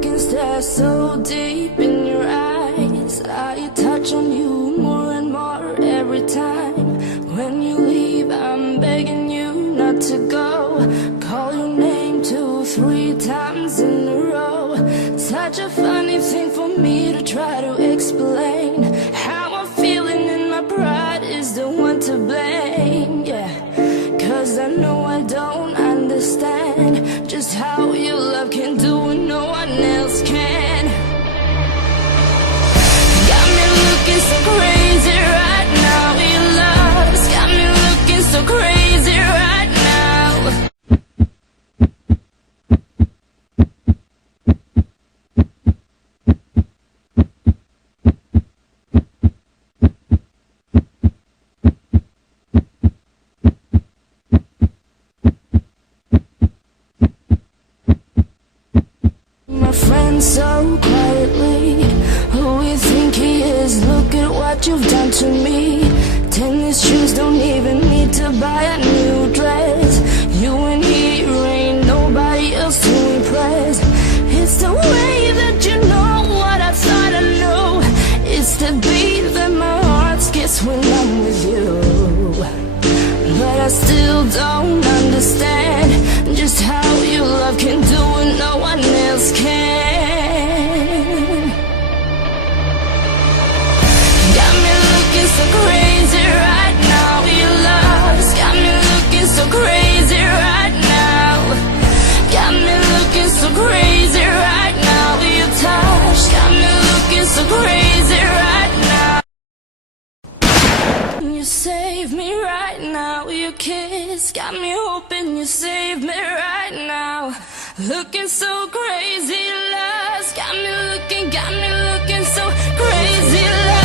can stare so deep in your eyes. I touch on you more and more every time. When you leave, I'm begging you not to go. Call your name 2, 3 times in a row. Such a funny thing for me to try to explain. How I'm feeling and my pride is the one to blame. Yeah, 'cause I know I don't understand just how your love can do what no one else can. Got me looking so crazy right now. Your love's got me looking so crazy right now. My friend so quietly, who you think he is? Look at what you've done to me. Tennis shoes, don't even need to buy a new dress. You and he ain't nobody else to impress. It's the way that you know what I thought I knew. It's the beat that my heart skips when I'm with you. But I still don't understand just how your love can do what no one else can. Got me looking so crazy right now. Your love's got me looking so crazy right now. Got me looking so crazy right now. Your touch got me looking so crazy right now. You save me right now. Your kiss got me hoping you save me right now. Looking so crazy, love's got me looking so crazy, love.